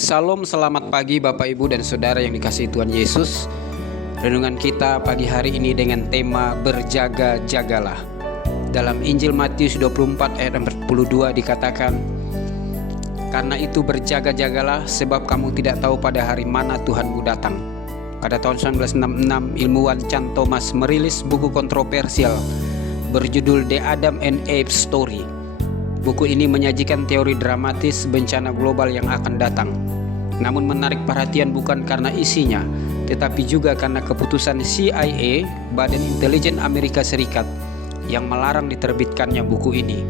Salam, selamat pagi Bapak Ibu dan Saudara yang dikasihi Tuhan Yesus. Renungan kita pagi hari ini dengan tema berjaga-jagalah. Dalam Injil Matius 24 ayat 42 dikatakan, "Karena itu berjaga-jagalah, sebab kamu tidak tahu pada hari mana Tuhanmu datang." Pada tahun 1966, ilmuwan Chan Thomas merilis buku kontroversial berjudul The Adam and Eve Story. Buku ini menyajikan teori dramatis bencana global yang akan datang. Namun menarik perhatian bukan karena isinya, tetapi juga karena keputusan CIA, Badan Intelijen Amerika Serikat, yang melarang diterbitkannya buku ini.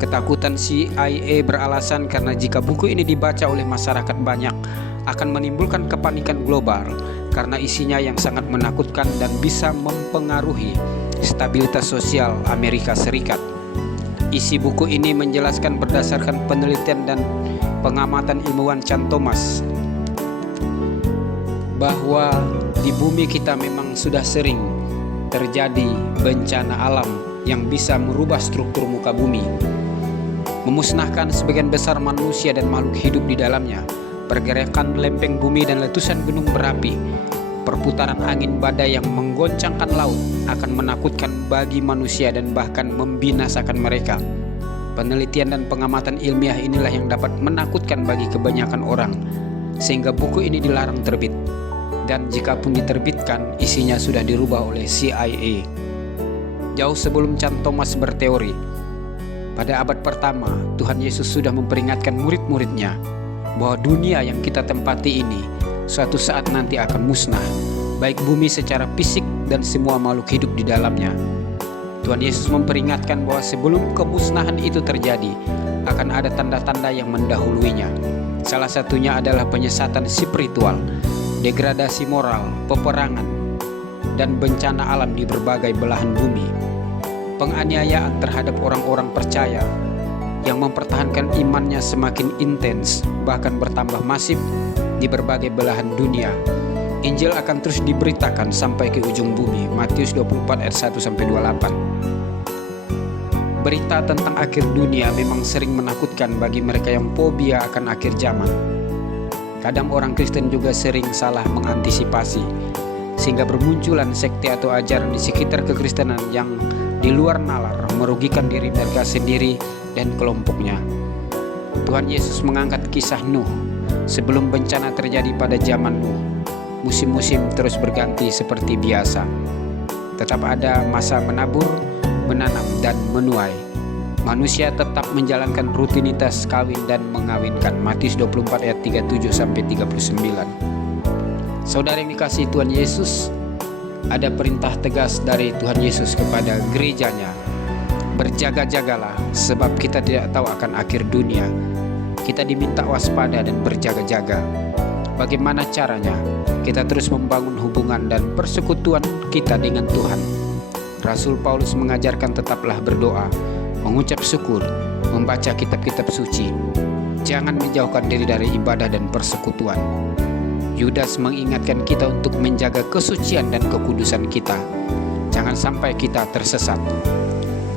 Ketakutan CIA beralasan karena jika buku ini dibaca oleh masyarakat banyak, akan menimbulkan kepanikan global karena isinya yang sangat menakutkan dan bisa mempengaruhi stabilitas sosial Amerika Serikat. Isi buku ini menjelaskan berdasarkan penelitian dan pengamatan ilmuwan Chan Thomas bahwa di bumi kita memang sudah sering terjadi bencana alam yang bisa merubah struktur muka bumi, memusnahkan sebagian besar manusia dan makhluk hidup di dalamnya. Pergerakan lempeng bumi dan letusan gunung berapi, perputaran angin badai yang menggoncangkan laut akan menakutkan bagi manusia dan bahkan membinasakan mereka. Penelitian dan pengamatan ilmiah inilah yang dapat menakutkan bagi kebanyakan orang, sehingga buku ini dilarang terbit. Dan jikapun diterbitkan, isinya sudah dirubah oleh CIA. Jauh sebelum Chan Thomas berteori, pada abad pertama, Tuhan Yesus sudah memperingatkan murid-muridnya bahwa dunia yang kita tempati ini suatu saat nanti akan musnah, baik bumi secara fisik dan semua makhluk hidup di dalamnya. Tuhan Yesus memperingatkan bahwa sebelum kemusnahan itu terjadi, akan ada tanda-tanda yang mendahuluinya. Salah satunya adalah penyesatan spiritual, degradasi moral, peperangan, dan bencana alam di berbagai belahan bumi. Penganiayaan terhadap orang-orang percaya yang mempertahankan imannya semakin intens, bahkan bertambah masif di berbagai belahan dunia. Injil akan terus diberitakan sampai ke ujung bumi. Matius 24 ayat 1-28. Berita tentang akhir dunia memang sering menakutkan bagi mereka yang fobia akan akhir zaman. Kadang orang Kristen juga sering salah mengantisipasi, sehingga bermunculan sekte atau ajaran di sekitar kekristenan yang di luar nalar merugikan diri mereka sendiri dan kelompoknya. Tuhan Yesus mengangkat kisah Nuh sebelum bencana terjadi pada zaman Nuh. Musim-musim terus berganti seperti biasa. Tetap ada masa menabur, menanam, dan menuai. Manusia tetap menjalankan rutinitas kawin dan mengawinkan. Matius 24 ayat 37-39. Saudara yang dikasihi Tuhan Yesus, ada perintah tegas dari Tuhan Yesus kepada gerejanya. Berjaga-jagalah, sebab kita tidak tahu akan akhir dunia. Kita diminta waspada dan berjaga-jaga. Bagaimana caranya? Kita terus membangun hubungan dan persekutuan kita dengan Tuhan. Rasul Paulus mengajarkan tetaplah berdoa, mengucap syukur, membaca kitab-kitab suci. Jangan menjauhkan diri dari ibadah dan persekutuan. Yudas mengingatkan kita untuk menjaga kesucian dan kekudusan kita. Jangan sampai kita tersesat.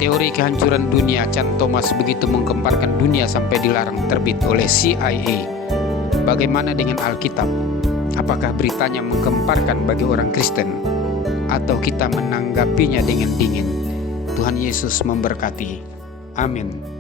Teori kehancuran dunia Chan Thomas begitu menggemparkan dunia sampai dilarang terbit oleh CIA. Bagaimana dengan Alkitab? Apakah beritanya menggemparkan bagi orang Kristen, atau kita menanggapinya dengan dingin? Tuhan Yesus memberkati. Amin.